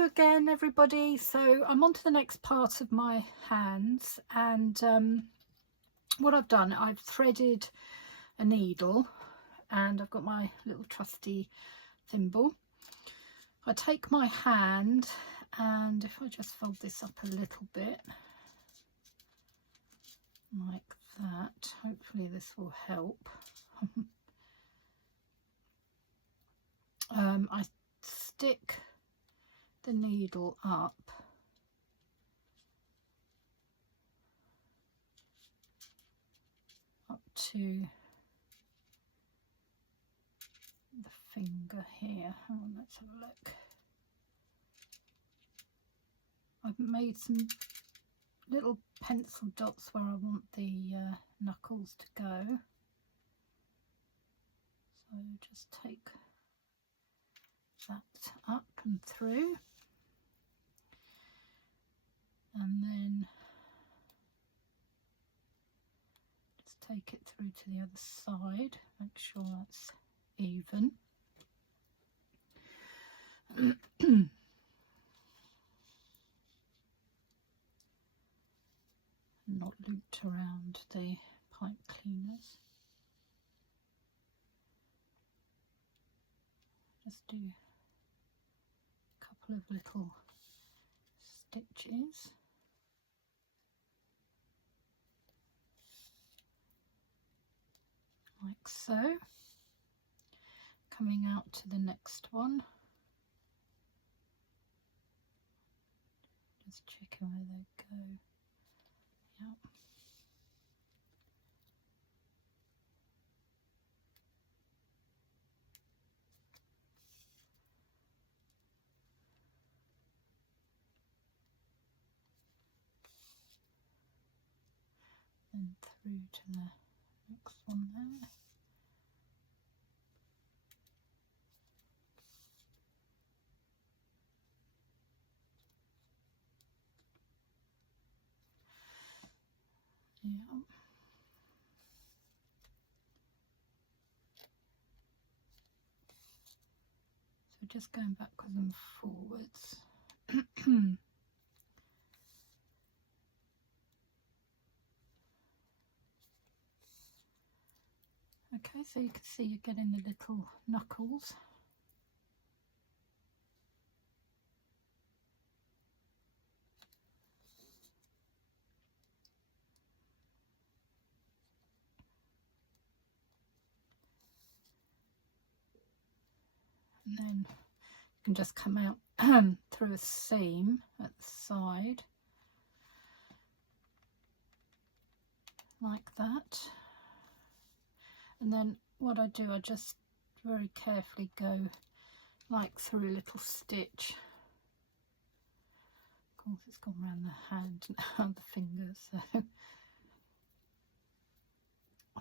Hello again everybody. So I'm on to the next part of my hands, and what I've done, I've threaded a needle and I've got my little trusty thimble. I take my hand, and if I just fold this up a little bit like that, hopefully this will help. I stick the needle up to the finger here. Oh, let's have a look. I've made some little pencil dots where I want the knuckles to go. So just take that up and through, and then just take it through to the other side, make sure that's even. Not looped around the pipe cleaners. Just do a couple of little stitches. Like so. Coming out to the next one. Just checking where they go. Yep. Then through to the next one there. Yeah. So just going backwards and forwards. Okay, so you can see you're getting the little knuckles. And then you can just come out through a seam at the side like that. And then what I do, I just very carefully go like through a little stitch. Of course it's gone around the hand and the fingers, so. And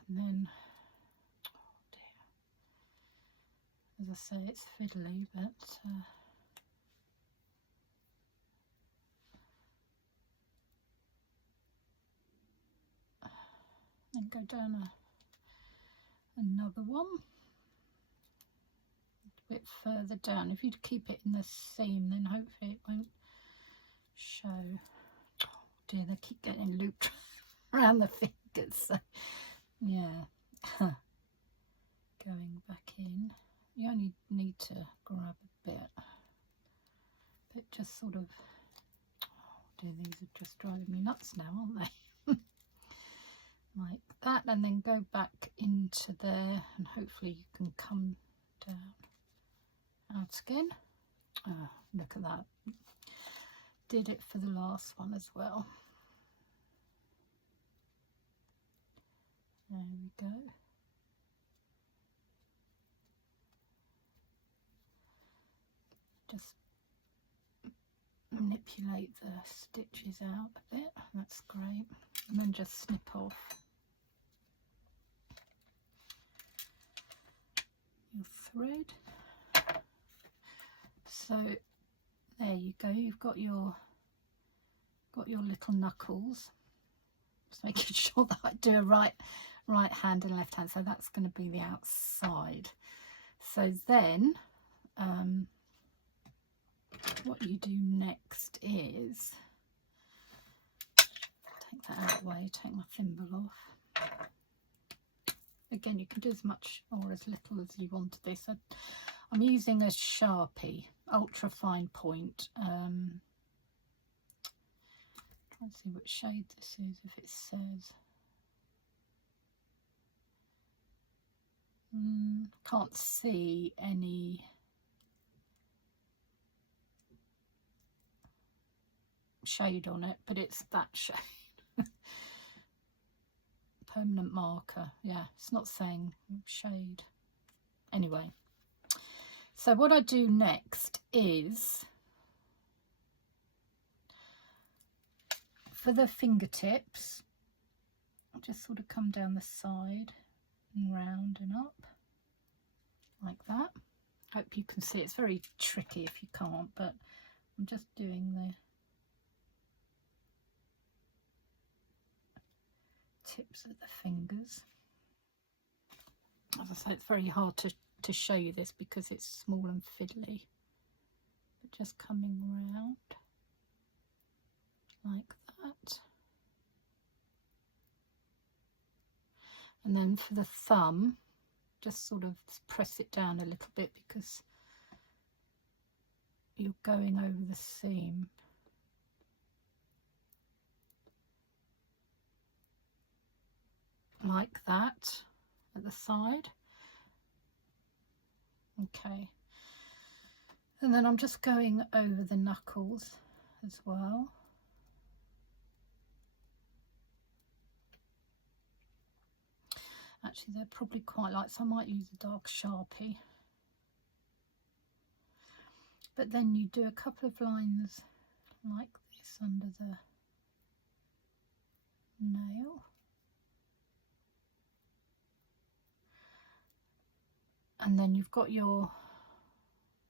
then, oh dear, as I say, it's fiddly, but then go down another one a bit further down. If you keep it in the seam, then hopefully it won't show. Oh dear, they keep getting looped around the fingers, so yeah. Going back in, you only need to grab a bit, but just sort of, oh dear, these are just driving me nuts now, aren't they? Like that, and then go back into there, and hopefully you can come down out again. Oh, look at that. Did it for the last one as well. There we go. Just manipulate the stitches out a bit, that's great, and then just snip off your thread. So there you go, you've got your little knuckles. Just making sure that I do a right hand and left hand, so that's going to be the outside. So then what you do next is, take that out of the way, take my thimble off. Again, you can do as much or as little as you want of this. I'm using a Sharpie, ultra fine point. Try and see what shade this is, if it says. Can't see any shade on it, but it's that shade. Permanent marker, yeah, it's not saying shade. Anyway, so what I do next is, for the fingertips, I'll just sort of come down the side and round and up like that. Hope you can see. It's very tricky if you can't, but I'm just doing the tips of the fingers. As I say, it's very hard to show you this because it's small and fiddly, but just coming round like that. And then for the thumb, just sort of press it down a little bit because you're going over the seam. Like that at the side. Okay. And then I'm just going over the knuckles as well. Actually, they're probably quite light, so I might use a dark Sharpie. But then you do a couple of lines like this under the nail. And then you've got your,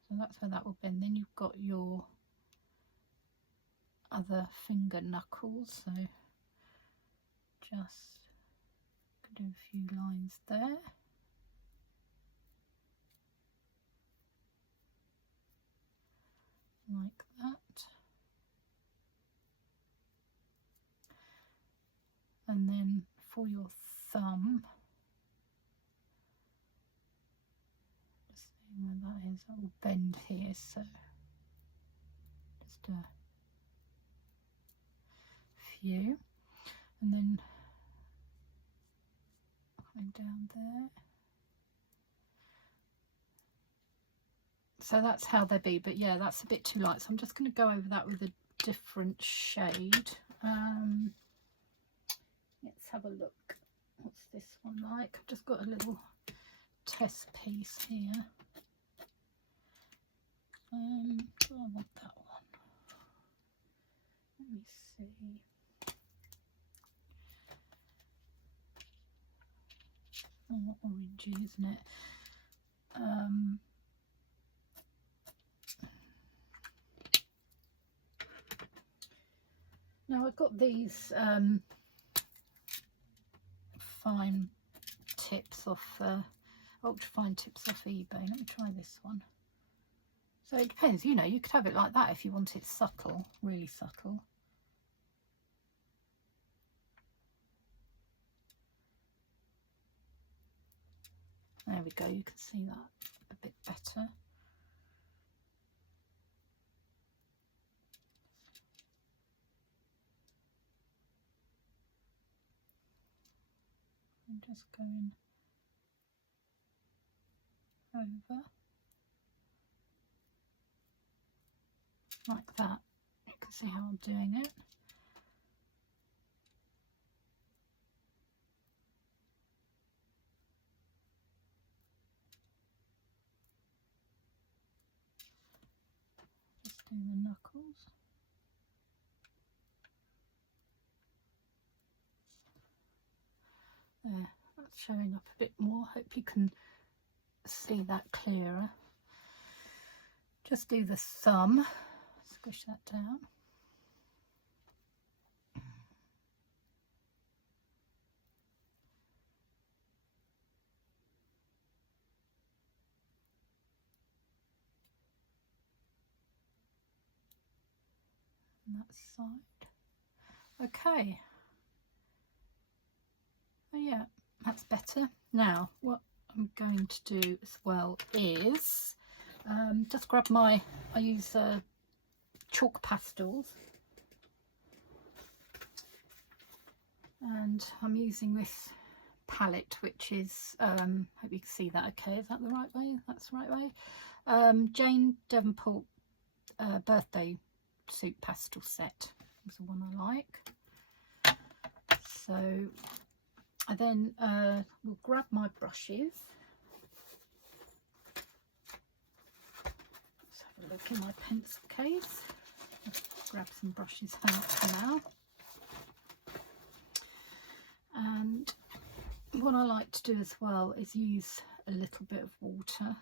so that's where that will bend. Then you've got your other finger knuckles. So just do a few lines there. Like that. And then for your thumb, just seeing where that is, that will bend here, so just a few. And then going down there. So that's how they be, but yeah, that's a bit too light, so I'm just going to go over that with a different shade. Let's have a look. What's this one like? I've just got a little test piece here. Do I want that one? Let me see. Oh, orangey, isn't it? Now I've got these fine tips off, ultra fine tips off eBay. Let me try this one. So it depends, you know, you could have it like that if you want it subtle, really subtle. There we go, you can see that a bit better. I'm just going over like that. You can see how I'm doing it. Just do the knuckles. There, that's showing up a bit more. Hope you can see that clearer. Just do the thumb, squish that down. that side. Okay. Oh yeah, that's better. Now what I'm going to do as well is just grab I use chalk pastels, and I'm using this palette, which is hope you can see that okay. Is that the right way? That's the right way. Jane Davenport birthday suit pastel set was the one I like. So I then will grab my brushes. Let's have a look in my pencil case. Let's grab some brushes out for now. And what I like to do as well is use a little bit of water.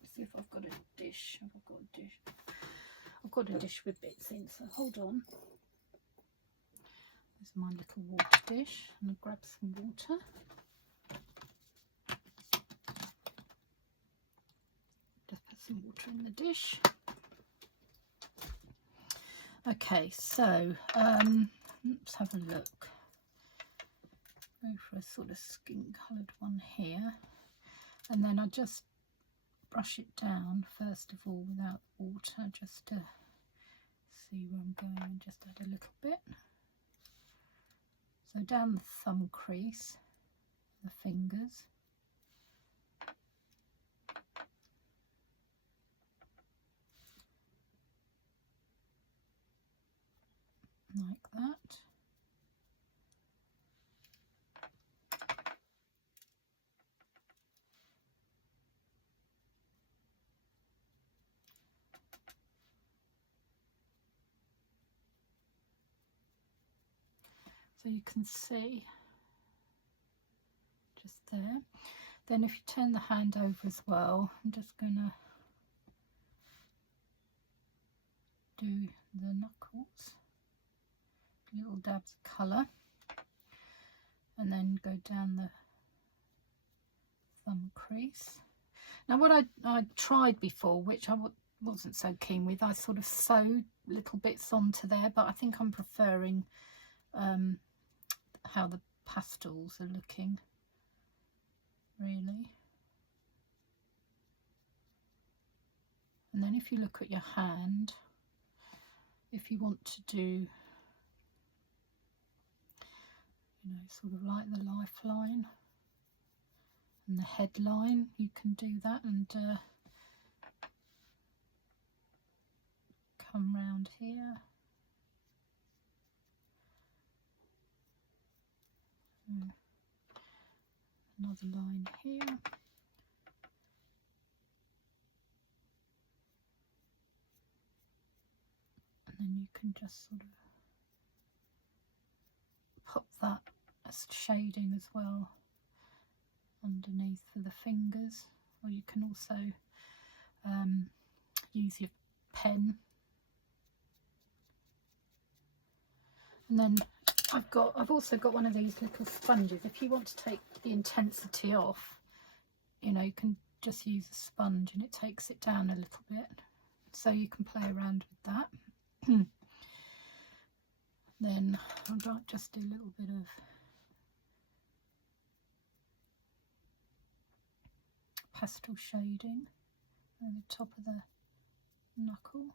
Let's see if I've got a dish. Have I got a dish? I've got a dish with bits in, so hold on. There's my little water dish, and I'll grab some water. Just put some water in the dish. Okay, so let's have a look. Go for a sort of skin coloured one here, and then I just brush it down first of all without water, just to see where I'm going, and just add a little bit. So down the thumb crease, the fingers, like that. So you can see just there. Then if you turn the hand over as well, I'm just going to do the knuckles, little dabs of colour, and then go down the thumb crease. Now what I tried before, which I wasn't so keen with, I sort of sewed little bits onto there, but I think I'm preferring how the pastels are looking, really. And then if you look at your hand, if you want to do, you know, sort of like the lifeline and the headline, you can do that, and come round here. Another line here. And then you can just sort of pop that as shading as well underneath for the fingers, or you can also use your pen. And then I've also got one of these little sponges. If you want to take the intensity off, you know, you can just use a sponge and it takes it down a little bit, so you can play around with that. Then I'll just do a little bit of pastel shading over the top of the knuckle.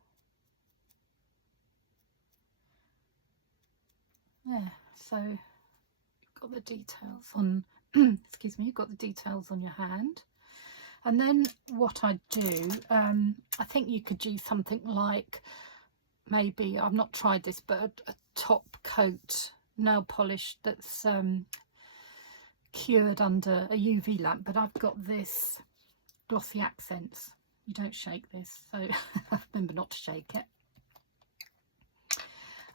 There, so you've got the details on excuse me, you've got the details on your hand. And then what I do, I think you could use something like, maybe, I've not tried this, but a top coat nail polish that's cured under a UV lamp. But I've got this Glossy Accents. You don't shake this, so remember not to shake it.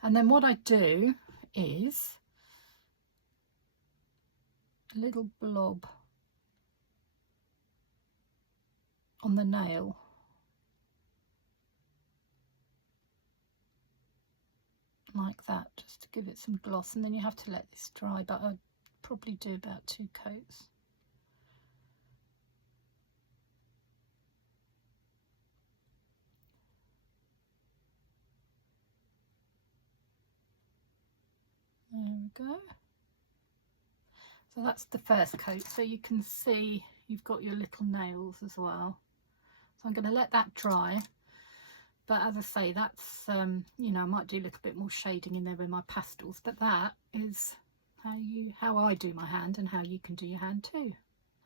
And then what I do is a little blob on the nail, like that, just to give it some gloss. And then you have to let this dry, but I'd probably do about 2 coats. we go. So that's the first coat, so you can see you've got your little nails as well. So I'm going to let that dry, but as I say, that's you know, I might do a little bit more shading in there with my pastels, but that is how I do my hand and how you can do your hand too.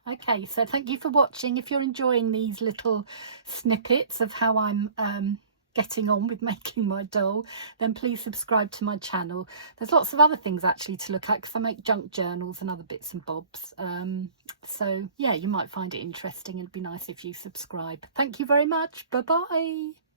Okay, so thank you for watching. If you're enjoying these little snippets of how I'm getting on with making my doll, then please subscribe to my channel. There's lots of other things actually to look at because I make junk journals and other bits and bobs. So yeah, you might find it interesting. It'd be nice if you subscribe. Thank you very much. Bye bye.